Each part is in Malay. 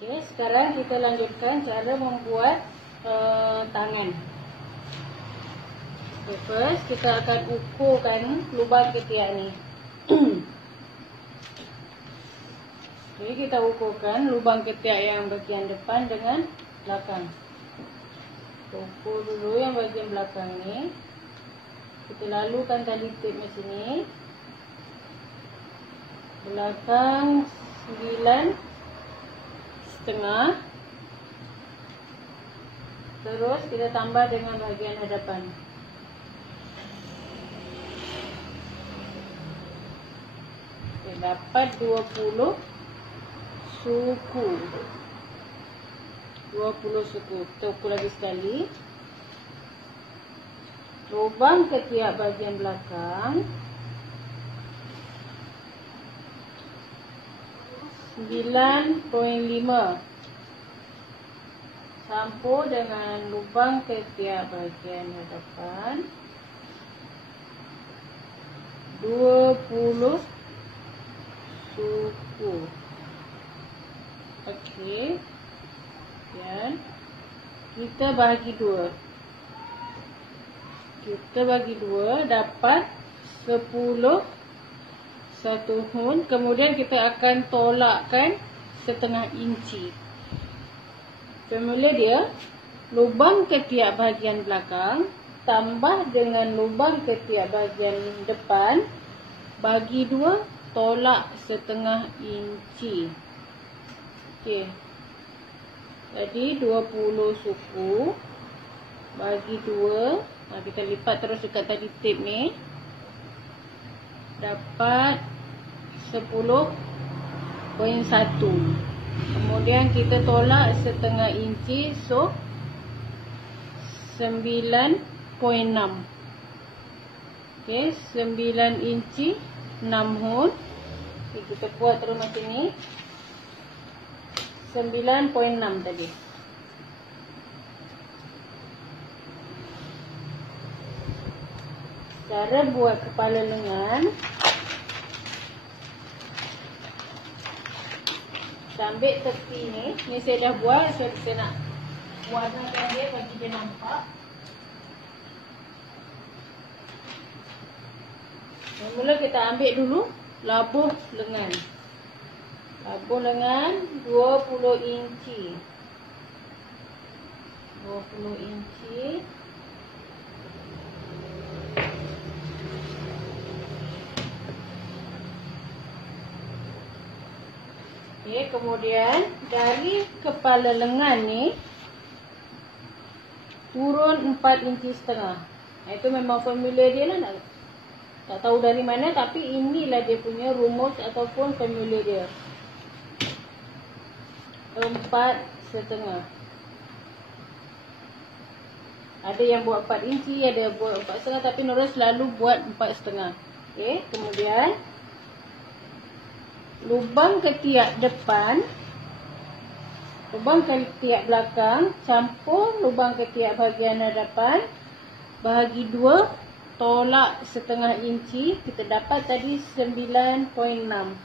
Okey, sekarang kita lanjutkan cara membuat tangan. Okay, first kita akan ukurkan lubang ketiak ni. Jadi kita ukurkan lubang ketiak yang bahagian depan dengan belakang. Ukur dulu yang bahagian belakang ni. Kita lalukan tali tip macam ni. Belakang 9,5. Terus kita tambah dengan bahagian hadapan. Okay, dapat 20 suku. 20 suku. Kita ukur lagi sekali. Lubang ketiak bahagian belakang 9.5 campur dengan lubang ketiak bahagian hadapan 20 suku. Okey. Dan kita bagi 2. Kita bagi 2 dapat 10 satu hun. Kemudian kita akan tolakkan setengah inci. Formula dia, lubang ketiak bahagian belakang tambah dengan lubang ketiak bahagian depan bagi 2, tolak setengah inci. Okey. Jadi 20 suku bagi 2. Kita lipat terus dekat tali tip ni. Dapat 10.1. Kemudian kita tolak setengah inci. So 9.6. Okey, 9 inci 6 hun. Okay, kita buat terus macam ni. 9.6 tadi. Cara buat kepala lengan. Kita ambil tepi ni. Ni saya dah buat. So kita nak warnakan dia bagi dia nampak. Mula kita ambil dulu labuh lengan. Labuh lengan 20 inci. 20 inci. Okay, kemudian dari kepala lengan ni turun 4 inci setengah. Itu memang formula dia lah. Tak tahu dari mana, tapi inilah dia punya rumus ataupun formula dia. 4,5. Ada yang buat 4 inci, ada yang buat 4,5, tapi Nurul selalu buat 4,5. Okay, kemudian lubang ketiak depan, lubang ketiak belakang campur lubang ketiak bahagian hadapan bahagi 2, tolak setengah inci. Kita dapat tadi 9.6.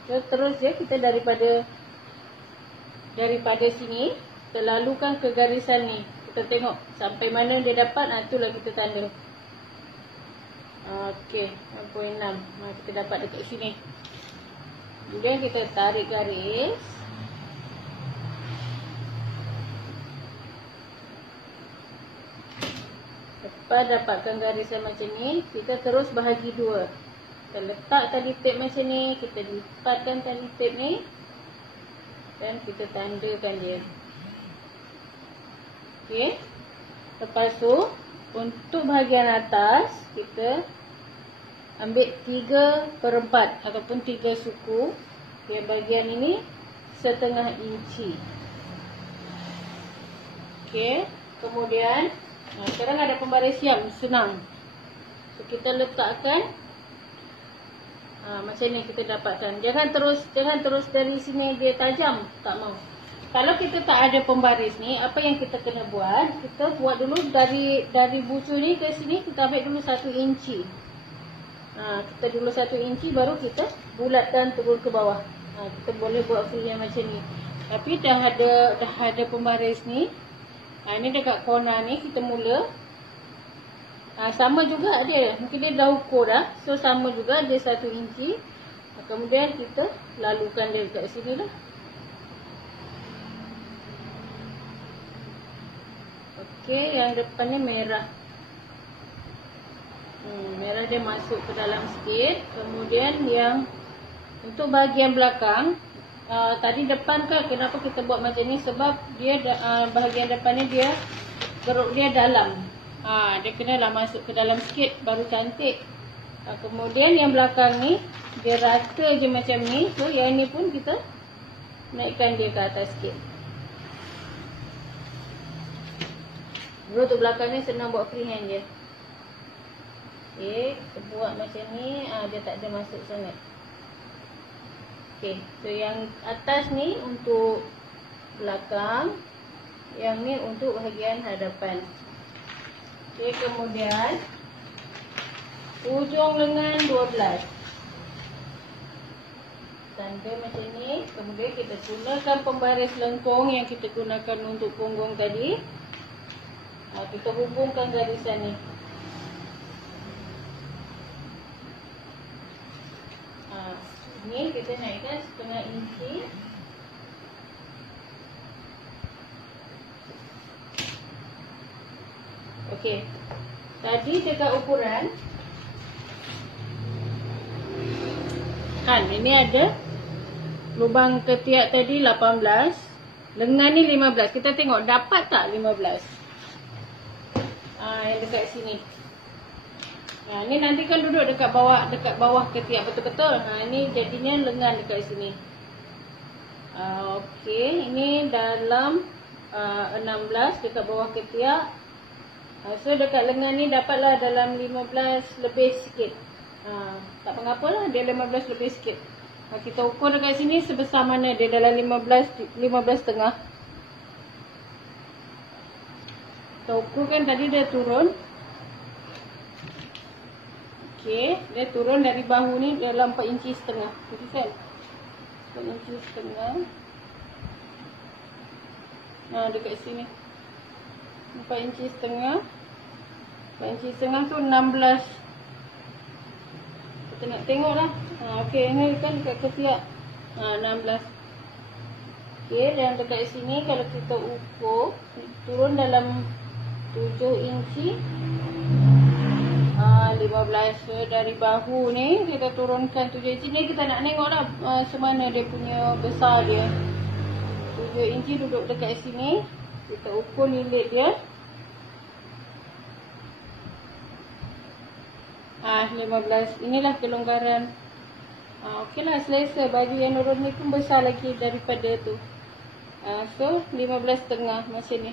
So terus je kita daripada sini kita lalukan ke garisan ni. Kita tengok sampai mana dia dapat. Itulah kita tanda. Okey, 9.6. Kita dapat dekat sini. Kemudian kita tarik garis. Lepas dapatkan garisan macam ni, kita terus bahagi 2. Kita letak tali tip macam ni, kita lipatkan tali tip ni dan kita tandakan dia. Okey. Lepas tu, untuk bahagian atas, kita ambil 3/4 ataupun 3 suku. Yang bahagian ini setengah inci. Okey. Kemudian sekarang ada pembaris siap, senang. So kita letakkan macam ni kita dapatkan. Jangan terus dari sini dia tajam, tak mau. Kalau kita tak ada pembaris ni, apa yang kita kena buat? Kita buat dulu dari bucu ni ke sini, kita ambil dulu 1 inci. Kita dulu 1 inci, baru kita bulatkan turun ke bawah. Kita boleh buat full yang macam ni. Tapi dah ada pembaris ni. Ini dekat corner ni kita mula. Sama juga dia. Mungkin dia dah ukur dah. So sama juga dia 1 inci. Kemudian kita lalukan dia dekat sini lah. Okey, yang depan ni merah. Merah dia masuk ke dalam sikit. Kemudian yang untuk bahagian belakang, tadi depan kan kenapa kita buat macam ni? Sebab dia bahagian depan ni dia perut dia dalam. Dia kenalah masuk ke dalam sikit baru cantik. Kemudian yang belakang ni dia rata je macam ni. So yang ni pun kita naikkan dia ke atas sikit. Untuk belakang ni senang buat freehand je. Okey, kita buat macam ni, dia tak ada masuk sangat. Okey, so yang atas ni untuk belakang, yang ni untuk bahagian hadapan. Okey, kemudian ujung lengan 12. Tanda macam ni. Kemudian kita gunakan pembaris lengkung yang kita gunakan untuk punggung tadi. Kita hubungkan garisan ni. Ni kita naikkan 1/2 inci. Okey. Tadi dekat ukuran kan ini ada lubang ketiak tadi 18, lengan ni 15. Kita tengok dapat tak 15? Yang dekat sini. Ni nanti kan duduk dekat bawah ketiak betul-betul. Ni jadinya lengan dekat sini. Okey, ini dalam 16 dekat bawah ketiak. So dekat lengan ni dapatlah dalam 15 lebih sikit. Tak mengapalah, dia 15 lebih sikit. Kita ukur dekat sini sebesar mana dia dalam 15.5. Kita ukur kan tadi dia turun. Okey, dia turun dari bahu ni dalam 4 inci setengah. Betul kan? 4 inci setengah. Dekat sini 4 inci setengah. 4 inci setengah tu 16. Kita nak tengok lah. Okey, ini kan dekat ketiak 16. Okey, dan dekat sini kalau kita ukur turun dalam 7 inci 15. So dari bahu ni kita turunkan 7 inci. Ni kita nak tengok lah semana dia punya besar dia. 7 inci duduk dekat sini. Kita ukur lilit dia. 15. Inilah kelonggaran. Okey lah, selesa. Baju yang nurun ni pun besar lagi daripada tu. So 15.5 macam ni.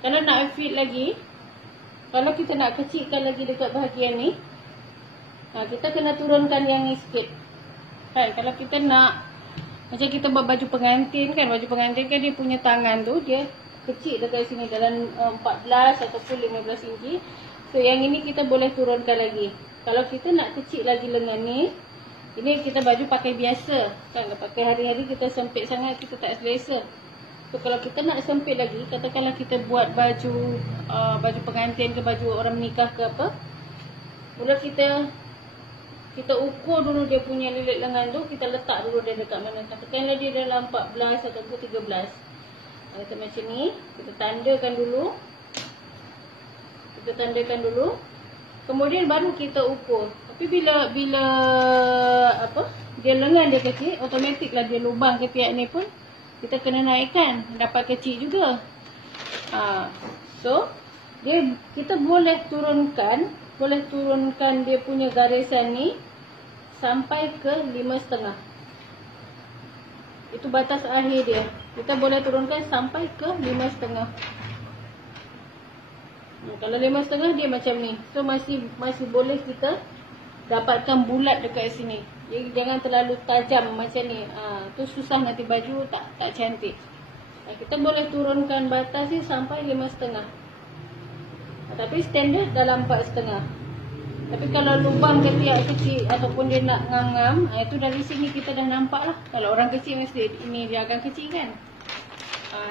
Kalau nak fit lagi, kalau kita nak kecilkan lagi dekat bahagian ni, kita kena turunkan yang ni sikit. Kan, kalau kita nak, macam kita buat baju pengantin kan, baju pengantin kan dia punya tangan tu, dia kecil dekat sini dalam 14 ataupun 15 inci. So yang ini kita boleh turunkan lagi. Kalau kita nak kecil lagi lengan ni, ini kita baju pakai biasa. Kan, pakai hari-hari kita sempit sangat, kita tak selesa. So kalau kita nak sempit lagi, katakanlah kita buat baju pengantin ke baju orang menikah ke apa, mula kita ukur dulu dia punya lilit lengan tu, kita letak dulu dia dekat mana. Katakanlah dia dalam 14 ataupun 13. Kita macam ni, kita tandakan dulu. Kemudian baru kita ukur. Tapi bila dia lengan dia kecil, automatiklah dia lubang ketiak ni pun kita kena naikkan, dapat kecil juga. So kita boleh turunkan dia punya garisan ni sampai ke 5.5. Itu batas akhir dia. Kita boleh turunkan sampai ke 5.5. Kalau 5.5 dia macam ni. So masih boleh kita dapatkan bulat dekat sini. Jadi jangan terlalu tajam macam ni. Tu susah nanti baju tak cantik. Kita boleh turunkan batas ni sampai 5.5. Tapi standard dalam 4.5. Tapi kalau lubang ketiak kecil ataupun dia nak ngangam, itu dari sini kita dah nampak lah. Kalau orang kecil mesti ini dia akan kecil kan.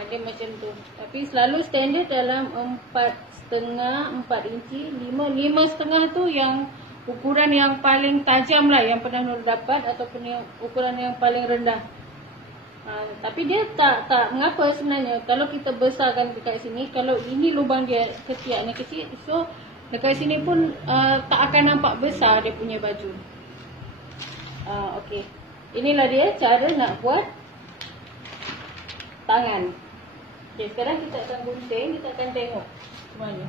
Dia macam tu. Tapi selalu standard dalam 4,5, 4 inci, 5,5 tu yang ukuran yang paling tajam lah yang pernah Nur dapat, ataupun yang ukuran yang paling rendah. Tapi dia tak mengapa sebenarnya. Kalau kita besarkan dekat sini, kalau ini lubang dia ketiak ni kecil, so dekat sini pun tak akan nampak besar dia punya baju. Okey. Inilah dia cara nak buat tangan. Okey, sekarang kita akan gunting, kita akan tengok macam mana.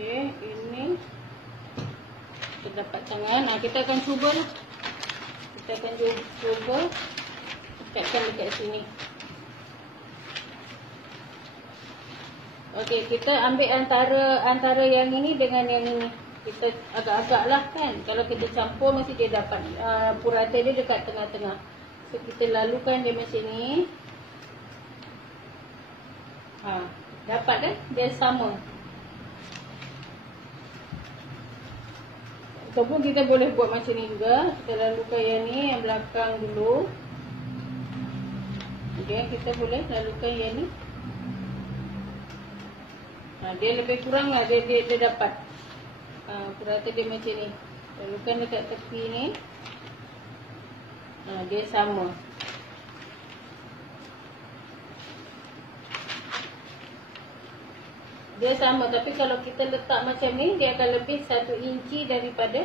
Okey, ini terdapat tangan. Kita akan cuba lah. Kita akan cuba dekatkan dekat sini. Okey, kita ambil antara yang ini dengan yang ini. Kita agak-agak lah kan. Kalau kita campur mesti dia dapat purata dia dekat tengah-tengah. So kita lalukan dia macam ni. Dapat kan? Dia sama. Ataupun kita boleh buat macam ni juga. Kita lalukan yang ni, yang belakang dulu. Okay, kita boleh lalukan yang ni. Dia lebih kurang lah, dia dapat purata dia macam ni. Lalukan dekat tepi ni. Dia sama. Dia sama, tapi kalau kita letak macam ni, dia akan lebih 1 inci daripada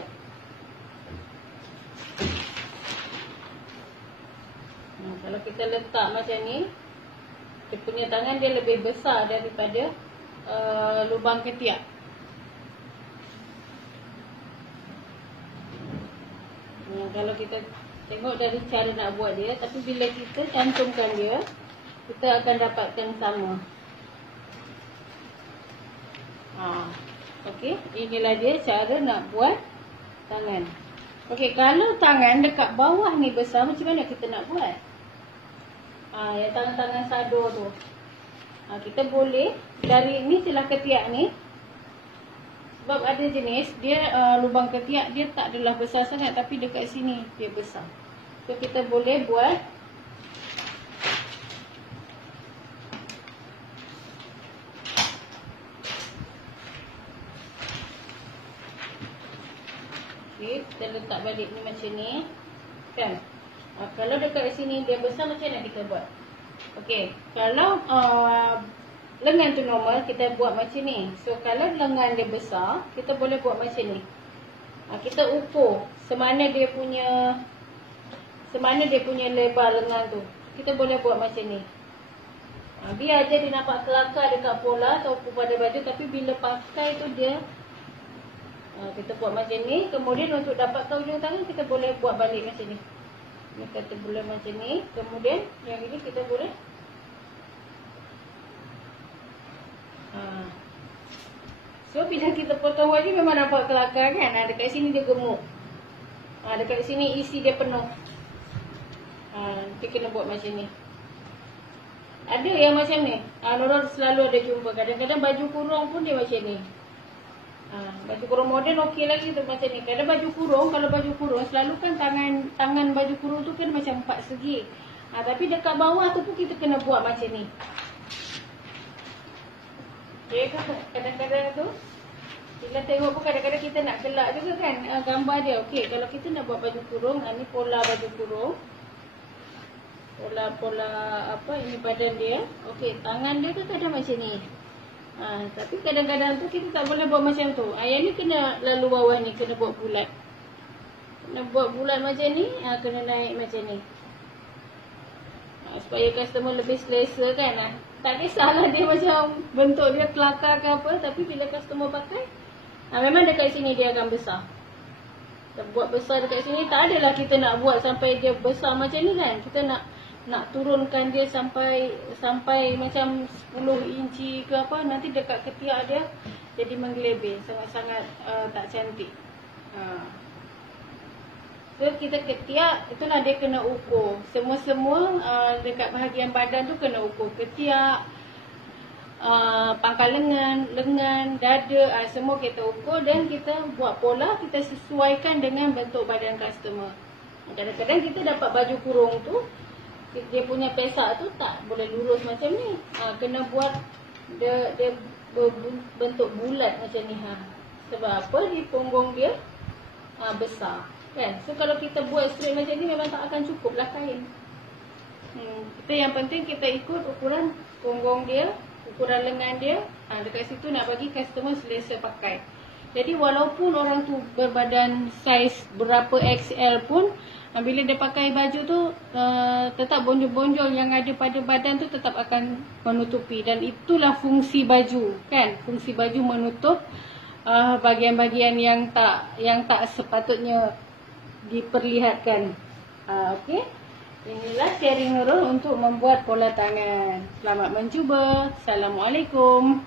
kalau kita letak macam ni, dia punya tangan dia lebih besar daripada lubang ketiak. Kalau kita tengok dari cara nak buat dia, tapi bila kita cantumkan dia, kita akan dapatkan sama. Okey, inilah dia cara nak buat tangan. Okey, kalau tangan dekat bawah ni besar, macam mana kita nak buat? Yang tangan-tangan sado tu. Kita boleh dari ni celah ketiak ni. Sebab ada jenis dia lubang ketiak dia tak adalah besar sangat, tapi dekat sini dia besar. So kita boleh buat kita letak balik ni macam ni kan. Kalau dekat sini dia besar, macam mana kita buat? Okey, kalau lengan tu normal, kita buat macam ni. So kalau lengan dia besar, kita boleh buat macam ni. Kita ukur semana dia punya lebar lengan tu. Kita boleh buat macam ni. Biar je dia nampak kelakar dekat pola ataupun pada baju, tapi bila pakai tu dia kita buat macam ni. Kemudian untuk dapatkan ujung tangan, kita boleh buat balik macam ni. Ni kata bulan macam ni. Kemudian yang ini kita boleh so bila kita potong baju memang nampak kelakar kan. Dekat sini dia gemuk, dekat sini isi dia penuh. Kita kena buat macam ni. Ada yang macam ni, Nurul selalu ada jumpa. Kadang-kadang baju kurung pun dia macam ni. Baju kurung moden okey lagi tu macam ni. Kalau baju kurung selalu kan tangan baju kurung tu kan macam 4 segi. Tapi dekat bawah tu pun kita kena buat macam ni. Okay, kadang-kadang tu bila tengok pun kadang-kadang kita nak gelak juga kan gambar dia. Okey, kalau kita nak buat baju kurung, ni pola baju kurung. Pola apa ini badan dia. Okey, tangan dia tu ada macam ni. Tapi kadang-kadang tu kita tak boleh buat macam tu. Yang ni kena lalu bawah ni, kena buat bulat. Kena buat bulat macam ni, kena naik macam ni. Supaya customer lebih selesa kan. Tak kisahlah dia macam bentuk dia kelakar ke apa, tapi bila customer pakai, memang dekat sini dia akan besar. Kita buat besar dekat sini, tak adalah kita nak buat sampai dia besar macam ni kan. nak turunkan dia sampai macam 10 inci ke apa, nanti dekat ketiak dia jadi menggelebih, sangat-sangat tak cantik. So kita ketiak, itulah dia kena ukur. Semua-semua dekat bahagian badan tu kena ukur. Ketiak, pangkal lengan, dada, semua kita ukur dan kita buat pola, kita sesuaikan dengan bentuk badan customer. Kadang-kadang kita dapat baju kurung tu, dia punya pesak tu tak boleh lurus macam ni. Kena buat dia berbentuk bulat macam ni. Sebab apa? Di punggung dia besar. Kan? So kalau kita buat straight macam ni memang tak akan cukup lah kain. Kita yang penting kita ikut ukuran punggung dia, ukuran lengan dia. Dekat situ nak bagi customer selesa pakai. Jadi walaupun orang tu berbadan saiz berapa XL pun, bila dia pakai baju tu tetap bonjol-bonjol yang ada pada badan tu tetap akan menutupi. Dan itulah fungsi baju, kan? Fungsi baju menutup bahagian-bahagian yang tak sepatutnya diperlihatkan. Okey. Inilah sharing Nurul untuk membuat pola tangan. Selamat mencuba. Assalamualaikum.